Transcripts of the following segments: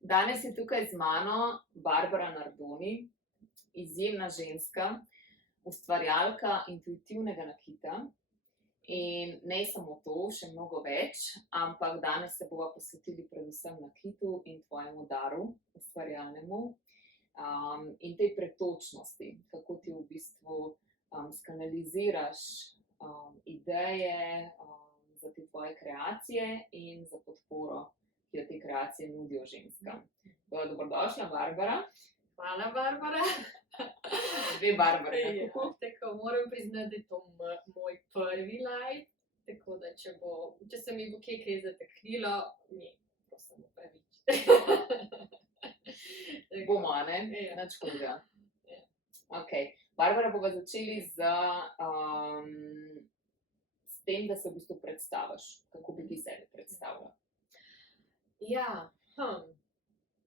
Danes je tukaj z mano Barbara Nardoni, izjemna ženska, ustvarjalka intuitivnega nakita. In ne samo to, še mnogo več, ampak danes se bova posvetili predvsem nakitu in tvojemu daru, ustvarjalnemu, in tej pretočnosti, kako ti v bistvu skanaliziraš ideje za te tvoje kreacije in za podporo, ki jo te kreacije nudijo ženskam. Dobrodošla, Barbara. Hvala, Barbara. Dve Barbare na kupu. Tako, moram priznati, da je to moj prvi live, tako da če se mi bo kaj zataknilo, mi prosim opravičite. Bomo, ne? Nič hudega. Ok, Barbara, bova začeli s tem, da se v bistvu predstaviš, kako bi ti sebe predstavila. Ja,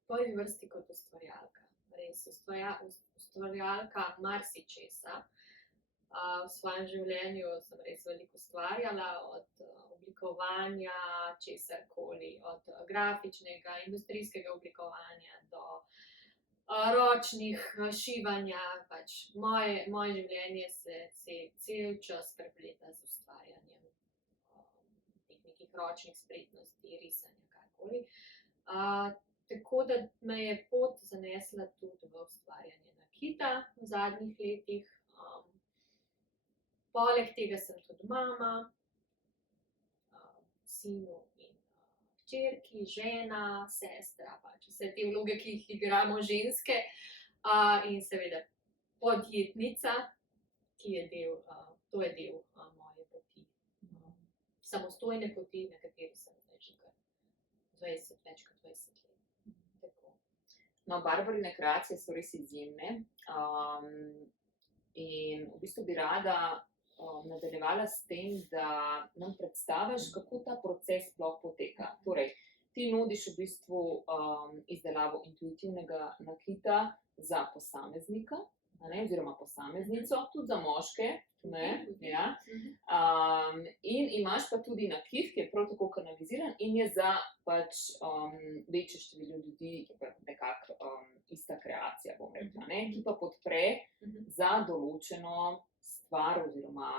prvi vrsti kot ustvarjalka. Res, ustvarjalka marsičesa. V svojem življenju sem res veliko ustvarjala, od oblikovanja česarkoli, od grafičnega, industrijskega oblikovanja do ročnih šivanja. Pač moje življenje se cel čas prepleta z ustvarjanjem teh nekih ročnih spretnosti, risanja, karkoli. Tako da me je pot zanesla tudi v ustvarjanje nakita v zadnjih letih. Poleg tega sem tudi mama, sinu in hčerki, žena, sestra, pač vse te vloge, ki jih igramo ženske, in seveda podjetnica, to je del moje poti. Samostojne poti, na kateri sem zdaj že kar več kot 20 let. No, Barbarine kreacije so res izjemne, in v bistvu bi rada nadaljevala s tem, da nam predstaviš, kako ta proces sploh poteka. Torej, ti nudiš v bistvu izdelavo intuitivnega nakita za posameznika, oziroma posameznico, tudi za moške, ne, ja. In imaš pa tudi nakit, ki je prav tako kanaliziran in je za pač večje število ljudi, ki pa nekako ista kreacija, bom rekla, ne, ki pa podpre za določeno stvar oziroma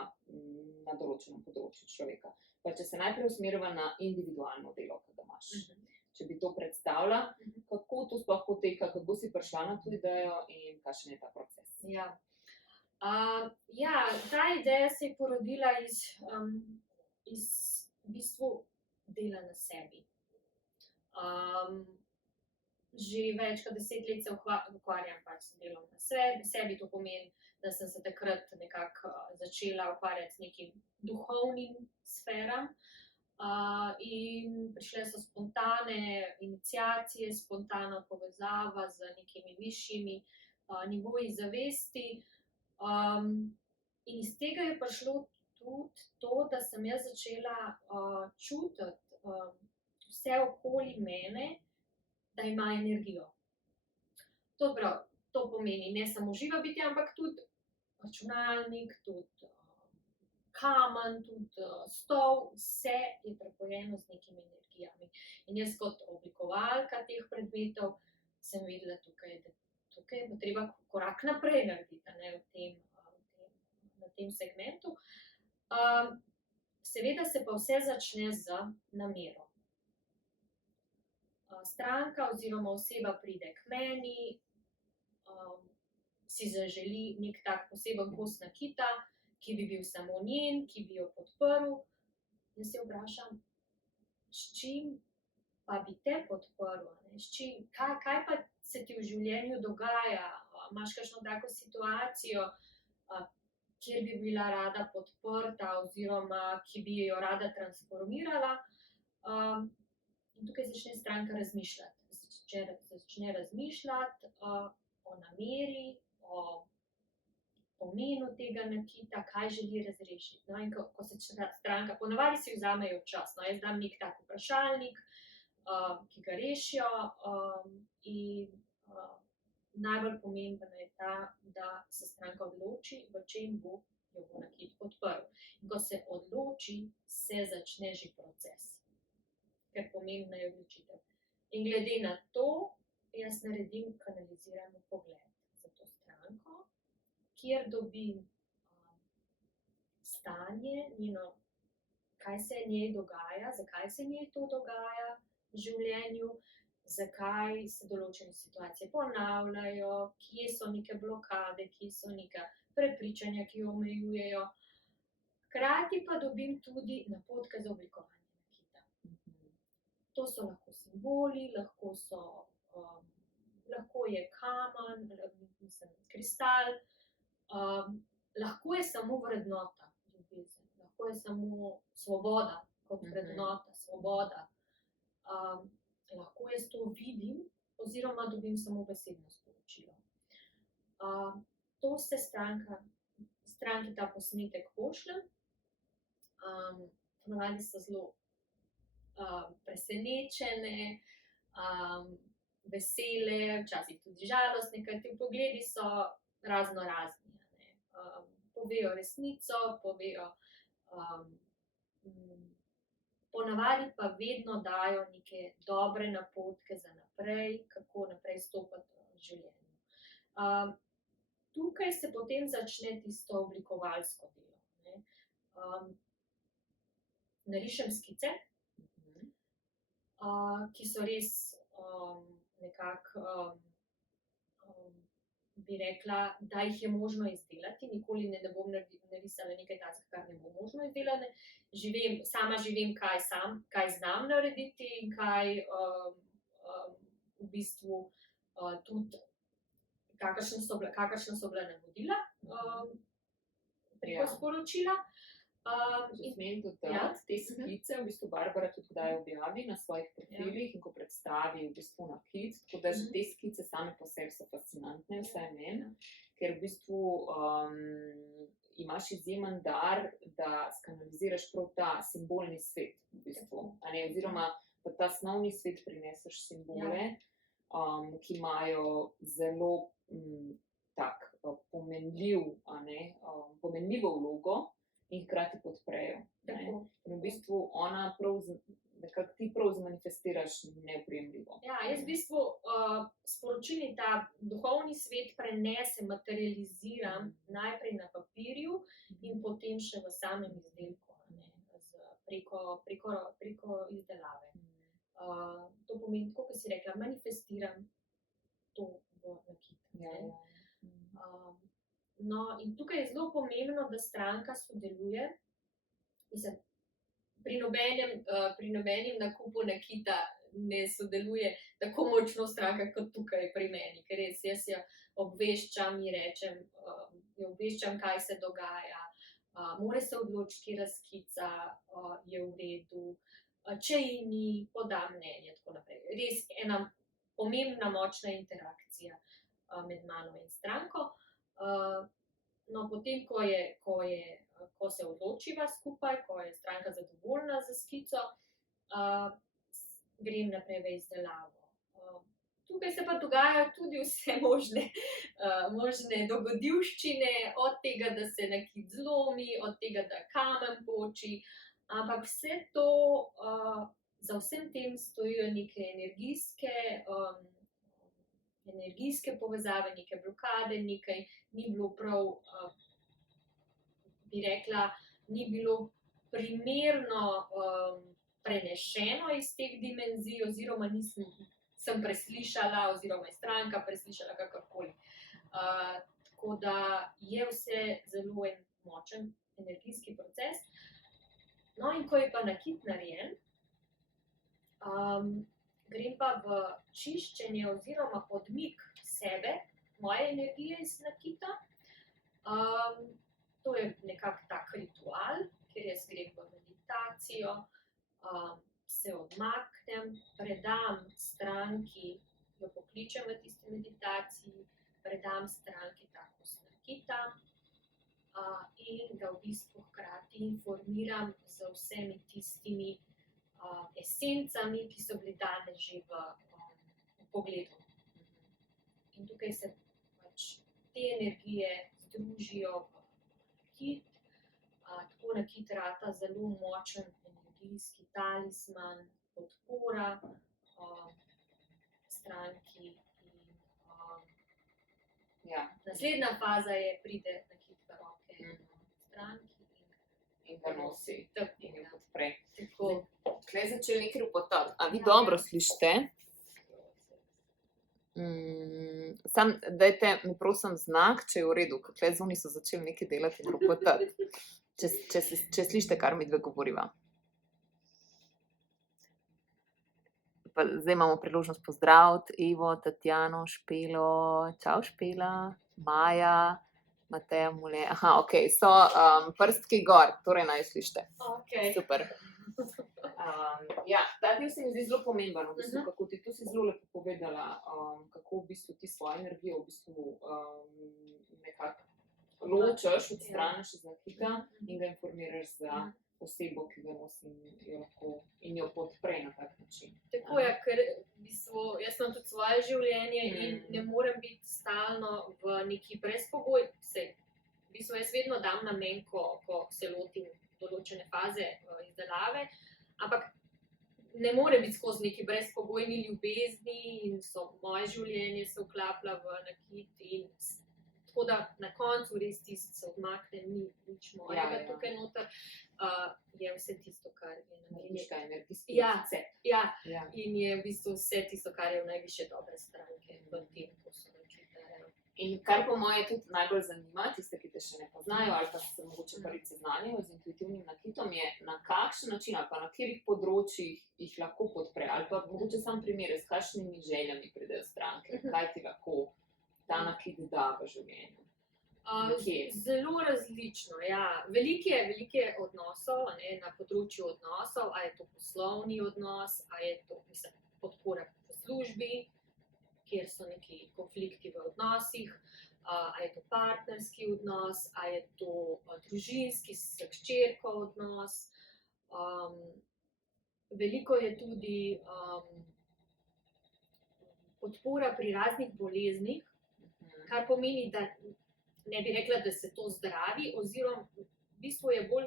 na določenem področju človeka. Pa če se najprej usmeriva na individualno delo, ki ga imaš. Če bi to predstavila, kako to sploh poteka, kako si prišla na to idejo in kakšen je ta proces. Ja. Ta ideja se je porodila iz v bistvu dela na sebi. Že več kot 10 let se ukvarjam pač s delom na sebi, to pomeni, da sem se takrat nekako začela ukvarjati z nekim duhovnim sferam. In prišle so spontane iniciacije, spontana povezava z nekimi višjimi nivoji zavesti. In iz tega je prišlo tudi to, da sem jaz začela čutiti vse okoli mene, da ima energijo. To pomeni ne samo živa bitja, ampak tudi računalnik, tudi kamen, tudi stol, vse je prepojeno z nekimi energijami. In jaz kot oblikovalka teh predmetov sem videla tukaj, da tukaj bo treba korak naprej narediti, ne, na tem segmentu. Seveda se pa vse začne z namero. Stranka oziroma oseba pride k meni, si zaželi nek tak poseben kos nakita, ki bi bil samo njen, ki bi jo podprl. Jaz se vprašam, s čim pa bi te podprl, ne? Kaj pa se ti v življenju dogaja? Imaš kakšno tako situacijo, kjer bi bila rada podprta oziroma ki bi jo rada transformirala? In tukaj začne stranka razmišljati. Začne razmišljati o nameri, o pomenu tega nakita, kaj želi razrešiti. No, in ko se stranka, ponavadi si vzamejo čas, no, jaz dam nek tak vprašalnik, ki ga rešijo, in najbolj pomembno je ta, da se stranka odloči, v čem jo bo nakit podprl. In ko se odloči, se začne že proces. Ker pomembna je odločitev. In glede na to, jaz naredim kanaliziran pogled za to stranko, kjer dobim stanje, njeno, kaj se njej dogaja, zakaj se njej to dogaja v življenju, zakaj se določene situacije ponavljajo, kje so neke blokade, kje so neka prepričanja, ki jo omejujejo. Hkrati pa dobim tudi napotke za oblikovanje nakita. To so lahko simboli, lahko je kamen, kristal, lahko je samo vrednota ljubezen, lahko je samo svoboda kot vrednota, svoboda. Lahko jaz to vidim oziroma dobim samo besedno sporočilo. To se stranki ta posnetek pošljem. Ponavadi so zelo presenečene, vesele, včasih tudi žalostne, ker ti pogledi so razno razni. Povejo resnico, povejo, ponavadi pa vedno dajo neke dobre napotke za naprej, kako naprej stopati v življenju. Tukaj se potem začne tisto oblikovalsko delo, ne. Narišem skice, ki so res nekako, bi rekla, da jih je možno izdelati. Nikoli ne bom narisala nekaj takega, kar ne bo možno izdelati. Sama živim, kaj znam narediti in kaj v bistvu tudi, kakršna so bila navodila preko sporočila. Če smem dodati, te skice v bistvu Barbara tudi kdaj objavi na svojih profilih in ko predstavi v bistvu nakit, tako da že te skice same po sebi so fascinantne, vsaj meni, ker v bistvu imaš izjemen dar, da skanaliziraš prav ta simbolni svet v bistvu, a ne, oziroma v ta snovni svet prineseš simbole, ki imajo zelo tak pomenljivo vlogo in hkrati podprejo. In v bistvu ona nekako ti prav zmanifestiraš neoprijemljivo. Ja, jaz v bistvu sporočilni ta duhovni svet prenesem, materializiram najprej na papirju in potem še v samem izdelku, preko izdelave. To pomeni, tako kot si rekla, manifestiram to v nakit. No, in tukaj je zelo pomembno, da stranka sodeluje. Mislim, pri nobenem nakupu nakita ne sodeluje tako močno stranka kot tukaj pri meni, ker res jaz jo obveščam, jo obveščam, kaj se dogaja, mora se odločiti, katera skica je v redu, če ji ni, podam mnenje, tako naprej. Res ena pomembna, močna interakcija med mano in stranko. No, potem, ko se odločiva skupaj, ko je stranka zadovoljna z skico, grem naprej v izdelavo. Tukaj se pa dogajajo tudi vse možne dogodivščine, od tega, da se nakit zlomi, od tega, da kamen poči, ampak vse to, za vsem tem stojijo neke energijske povezave, neke blokade, nekaj ni bilo prav, bi rekla, ni bilo primerno prenešeno iz teh dimenzij, oziroma sem preslišala, oziroma je stranka preslišala, kakorkoli. Tako da je vse zelo en močen energijski proces. No, in ko je pa nakit narejen, grem pa v čiščenje oziroma odmik sebe, moje energije iz nakita. To je nekako tak ritual, kjer jaz grem v meditacijo, se odmaknem, predam stranki, jo pokličem v tisti meditaciji, predam stranki ta kos nakita, in ga v bistvu hkrati informiram z vsemi tistimi esencami, ki so bili dane že v pogledu. In tukaj se pač te energije združijo v nakit. Tako nakit rata zelo močen energijski talisman, podpora, stranki. In, Ja. naslednja faza je, pride nakit v roke stranki In ga nosi. trpi. In jo podpre. Tako. Tukaj je začel nekaj ropotati. A vi Ja. dobro slišite? Sam dajte mi prosim znak, če je v redu, ker tukaj zunaj so začeli nekaj delati in ropotati. Če slišite, kar mi dve govoriva. Pa zdaj imamo priložnost pozdraviti Evo, Tatjano, Špelo, čau Špela, Maja, Mateja Mule. Aha, ok, so prstki gor, torej naj slišite. Okay. Super. Ja, ta del se mi zdi zelo pomemben, v bistvu, kako ti tu si zelo lepo povedala, kako v bistvu ti svojo energijo v bistvu nekako ločaš, odstraniš iz nakita in ga informiraš za osebo, ki ga nosi in jo podpre na tak način. Tako je, ker v bistvu, jaz imam tudi svoje življenje in ne morem biti stalno v neki brezpogoj. V bistvu jaz vedno dam namen, ko se lotim določene faze izdelave, ampak ne more biti skozi neki brezpogojni ljubezni in moje življenje se vklaplja v nakit in tako da na koncu res tisto se odmakne, ni nič mojega tukaj noter, je vse tisto, kar je namenjeno energijski recept. Ja, in je v bistvu vse tisto, kar je v najvišje dobre stranke v tem, ko so nakita. In kar po moje tudi najbolj zanima, tiste, ki te še ne poznajo ali pa se mogoče prvič seznanijo z intuitivnim nakitom, je na kakšen način ali pa na katerih področjih jih lahko podpre, ali pa mogoče sam primere, s kakšnimi željami pridejo stranke, kaj ti lahko ta nakit da v življenju. Zelo različno, ja. Veliko je odnosov, na področju odnosov, a je to poslovni odnos, a je to podpora v službi, kjer so neki konflikti v odnosih, a je to partnerski odnos, a je to družinski s hčerko odnos. Veliko je tudi podpora pri raznih boleznih, kar pomeni, da ne bi rekla, da se to zdravi, oziroma v bistvu je bolj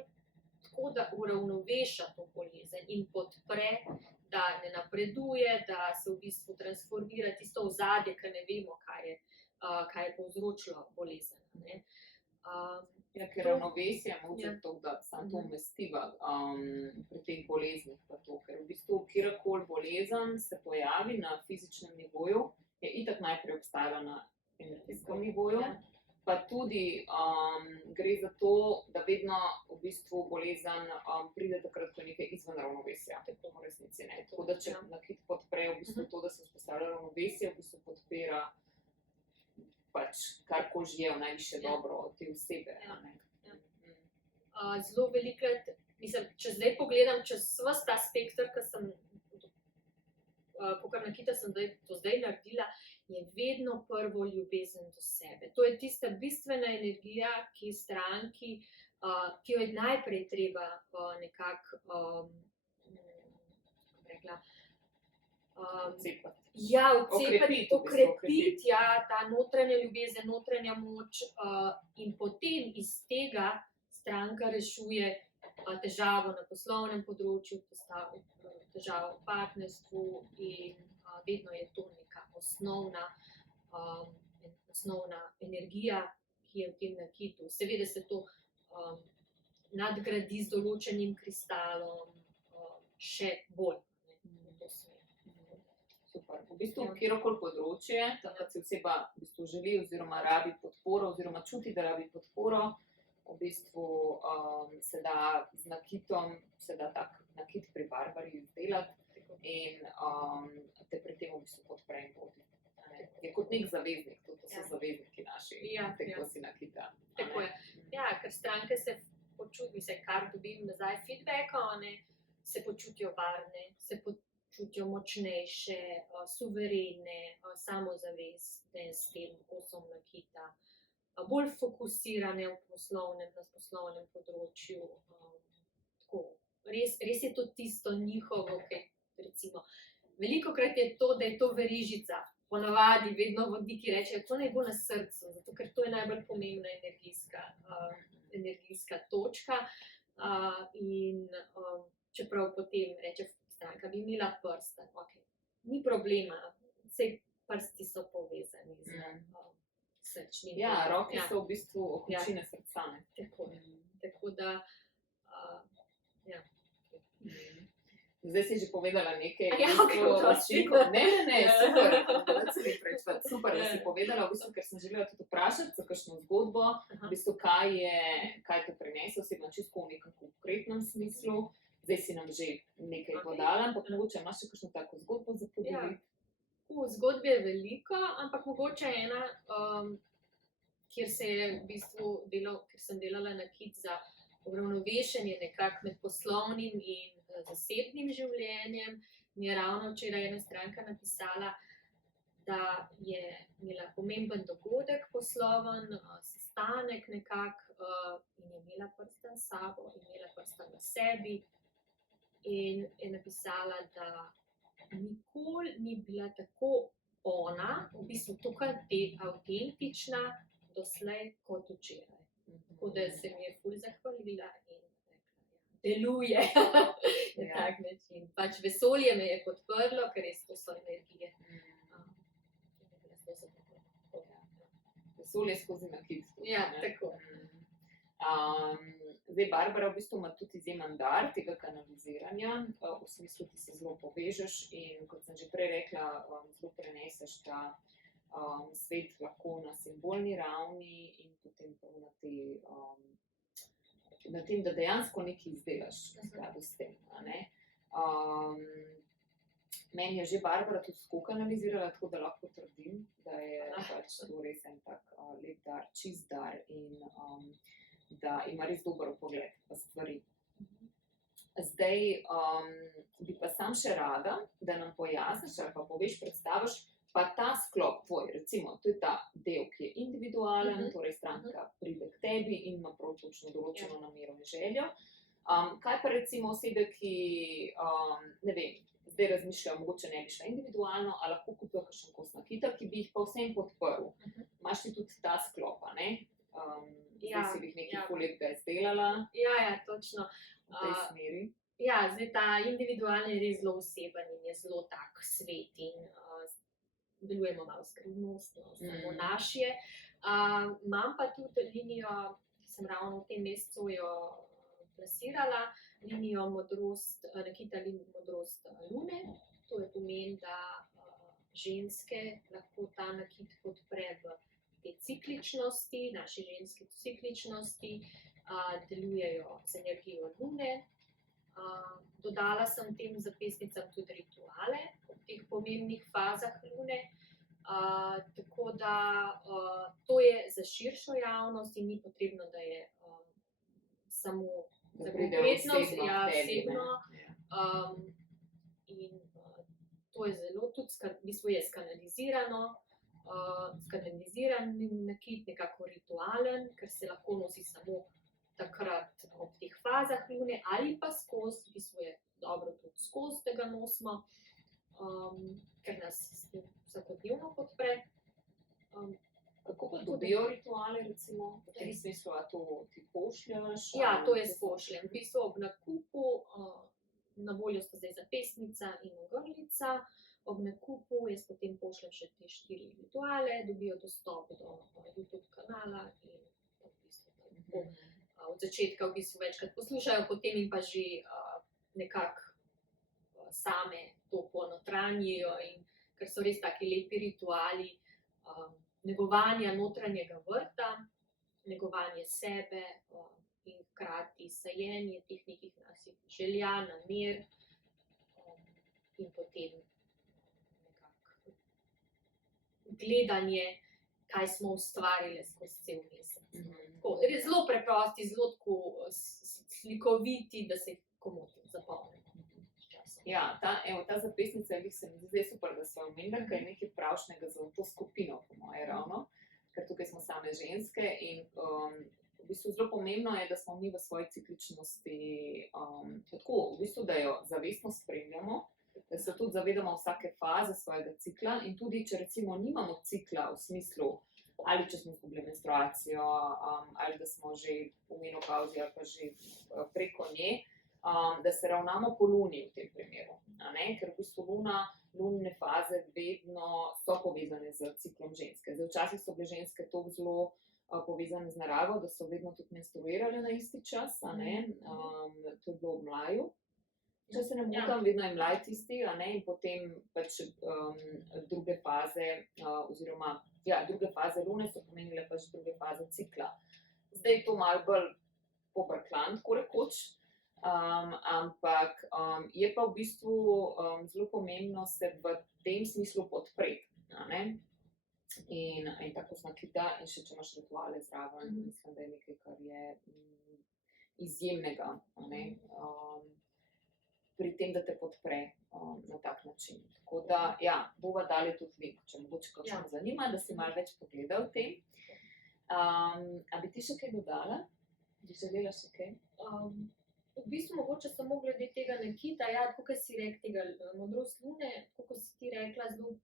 tako, da uravnoveša to bolezen in podpre, da ne napreduje, da se v bistvu transformira tisto ozadje, ker ne vemo, kaj je povzročilo bolezen. Ker ravnovesje mogoče to, da samo to umestiva pri teh boleznih, ker v bistvu kjerkoli bolezen se pojavi na fizičnem nivoju, je itak najprej obstajala na energetskem nivoju, pa tudi gre za to, da vedno v bistvu bolezen pride takrat, ko je nekaj izven ravnovesja. Tako v resnici ne. Tako da če nakit podpre v bistvu to, da se vzpostavlja ravnovesje, v bistvu podpira pač karkoli že je v najvišje dobro od te osebe. Zelo velikrat, če zdaj pogledam čez ves ta spektr, kakor nakita sem do zdaj naredila, je vedno prvo ljubezen do sebe. To je tista bistvena energija, ki stranki, ki jo je najprej treba nekako okrepiti, ta notranja ljubezen, notranja moč, in potem iz tega stranka rešuje težavo na poslovnem področju, težavo v partnerstvu in vedno je to neka osnovna energija, ki je v tem nakitu. Seveda se to nadgradi z določenim kristalom še bolj. Super. V bistvu kjerkoli področje, takrat se oseba v bistvu želi oziroma rabi podporo oziroma čuti, da rabi podporo, v bistvu se da z nakitom, se da tak nakit pri barbarji izdelati in te pri tem v bistvu podpre in vodi. Je kot nek zaveznik, to so zavezniki naši, te kosi nakita. Tako je. Ja, ker stranke se počutijo, kar dobim nazaj feedbacka, se počutijo varne, se počutijo močnejše, suverene, samozavestne s tem kosom nakita, bolj fokusirane na poslovnem področju. Res je to tisto njihovo, recimo, velikokrat je to, da je to verižica. Ponavadi vedno vodniki rečejo, to naj bo na srcu, zato ker to je najbolj pomembna energijska točka. In čeprav potem reče stranka, bi imela prsten, ni problema, Sej prsti so povezani z srčnim Ja, delom. roke so v bistvu okončine srca. Ne? Tako da, ja. Zdaj si že povedala nekaj. Ja, okej, Ne, super. Super, da si povedala, v bistvu, ker sem želela tudi vprašati za kakšno zgodbo, v bistvu, kaj te prinese osebno, čisto v nekem konkretnem smislu. Zdaj si nam že nekaj podala, ampak mogoče imaš še kakšno tako zgodbo za podeliti? Zgodbe je veliko, ampak mogoče ena, kjer se je v bistvu ker sem delala nakit za uravnovešenje nekako med poslovnim in zasebnim življenjem. Mi je ravno včeraj ena stranka napisala, da je imela pomemben dogodek posloven, sestanek nekako, in je imela prstan s sabo, imela prstan na sebi in je napisala, da nikoli ni bila tako ona, v bistvu tukaj avtentična doslej kot včeraj. Tako da se mi je ful zahvalila in deluje na tak način. Pač vesolje me je podprlo, ker res to so energije. Vesolje skozi nakit. Ja, tako. Zdaj, Barbara v bistvu ima tudi izjemen dar tega kanaliziranja, v smislu, ti se zelo povežeš in, kot sem že prej rekla, zelo preneseš ta svet lahko na simbolni ravni in potem na tem, da dejansko nekaj izdelaš v skladu s tem. Meni je že Barbara tudi skok analizirala, tako da lahko trdim, da je pač to res en tak lep dar, čist dar in da ima res dober pogled v stvari. Zdaj bi pa sam še rada, da nam pojasniš ali pa poveš, predstaviš pa ta sklop tvoj, recimo, to je ta del, ki je individualen, torej stranka pride k tebi in ima prav točno določeno namero in željo. Kaj pa recimo osebe, ki, ne vem, zdaj razmišljajo, mogoče ne bi šla individualno, ali lahko kupijo kakšen kos nakita, ki bi jih pa vsem podprl. Imaš ti tudi ta sklopa, ne? Zdaj si bi jih nekaj lepega izdelala. Ja, točno. V tej smeri. Ja, zdaj ta individualni je res zelo oseben in je zelo tak svet in delujemo malo skrivnostno, samo naš je. Imam pa tudi linijo, ki sem ravno v tem mesecu jo plasirala, linijo modrost, nakita modrost lune. To je pomen, da ženske lahko ta nakit podpre v te cikličnosti, naši ženski cikličnosti, delujejo z energijo lune. Dodala sem tem zapestnicam tudi rituale v teh pomembnih fazah lune, tako da to je za širšo javnost in ni potrebno, da je samo za konkretnost, osebno. In to je zelo tudi, v bistvu je skanaliziran nakit, nekako ritualen, ker se lahko nosi samo takrat ob teh fazah lune ali pa skozi, v bistvu je dobro tudi skozi, da ga nosimo, ker nas vsakodnevno podpre. Kako pa dobijo rituale, recimo, v tem smislu, a to ti pošljaš? Ja, to jaz pošljem. V bistvu ob nakupu, na voljo sta zdaj zapestnica in ogrlica, ob nakupu jaz potem pošljem še 3-4 rituale, dobijo dostop do YouTube kanala in v bistvu od začetka v bistvu večkrat poslušajo, potem jim pa že nekako same to ponotranjijo in ker so res taki lepi rituali negovanja notranjega vrta, negovanje sebe in hkrati sajenje teh nekih naših želja, namer in potem nekako gledanje, kaj smo ustvarili skozi cel mesec. Zelo preprosti, zelo tako slikoviti, da se komotno zapomnimo s časom. Ja, ta zapestnica je se mi zdaj super, da so omenila, ker je nekaj pravšnega za to skupino, po moje ravno, ker tukaj smo same ženske in v bistvu zelo pomembno je, da smo mi v svoji cikličnosti tako, v bistvu, da jo zavestno spremljamo, da se tudi zavedamo vsake faze svojega cikla in tudi, če recimo nimamo cikla v smislu, ali če smo izgubili menstruacijo, ali da smo že v menopavzi ali pa že preko nje, da se ravnamo po luni v tem primeru. ker v bistvu lunine faze vedno so povezane z ciklom ženske. Zdaj, včasih so bile ženske toliko zelo povezane z naravo, da so vedno tudi menstruirale na isti čas, a ne, to je bilo v mlaju. Če se ne motim, vedno je mlaj tisti, a ne, in potem pač druge faze, oziroma, druge faze lune so pomenile pač druge faze cikla. Zdaj je to malo bolj pobrklan, tako rekoč, ampak je pa v bistvu zelo pomembno se v tem smislu podpreti, a ne. In tako nakita, in še če imaš rituale zraven, mislim, da je nekaj, kar je izjemnega, a ne, pri tem, da te podpre na tak način. Tako da, bova dali tudi link, če mogoče kakšno zanima, da si malo več pogleda o tem. A bi ti še kaj dodala? Bi želela še kaj? V bistvu mogoče samo glede tega nakita, tako kot si rekla, tega modrost lune, kot si ti rekla, zelo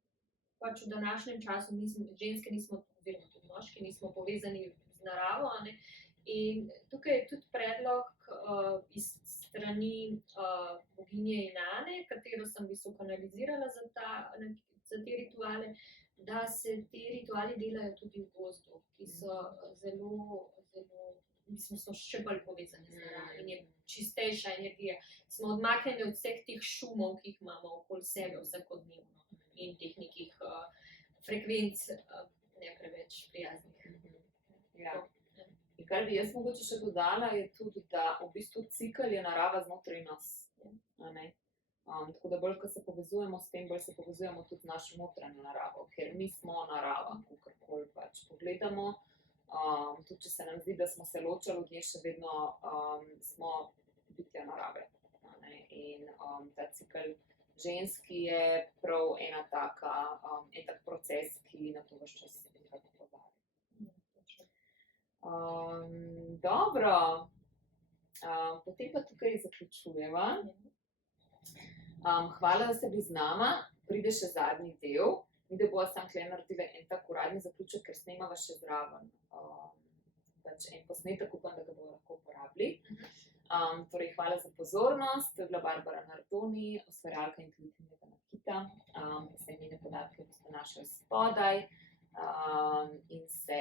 pač v današnjem času ženske nismo, oziroma tudi moški, nismo povezani z naravo, a ne. In tukaj je tudi predlog iz strani boginje Inane, katero sem v bistvu kanalizirala za te rituale, da se te rituali delajo tudi v gozdu, ki so zelo, mislim, so še bolj povezani z naravo in je čistejša energija. Smo odmaknjeni od vseh teh šumov, ki jih imamo okoli sebe vsakodnevno in teh nekih frekvenc ne preveč prijaznih. In kar bi jaz mogoče še dodala, je tudi, da v bistvu cikel je narava znotraj nas, a ne. Tako da bolj, ko se povezujemo s tem, bolj se povezujemo tudi z našo notranjo naravo, ker mi smo narava, kakorkoli pač pogledamo. Tudi, če se nam zdi, da smo se ločili od nje, še vedno smo bitja narave, a ne. In ta cikel ženski je prav en tak proces, ki na to ves čas nekako pozabimo. Dobro, potem pa tukaj zaključujeva. Hvala, da ste bili z nama. Pride še zadnji del. Mi da bova samo tukaj naredila en tak uradni zaključek, ker snemava še zraven pač en posnetek, upam, da ga bomo lahko uporabili. Torej, hvala za pozornost. To je bila Barbara Nardoni, ustvarjalka intuitivnega nakita. Vse njene podatke boste našli spodaj in se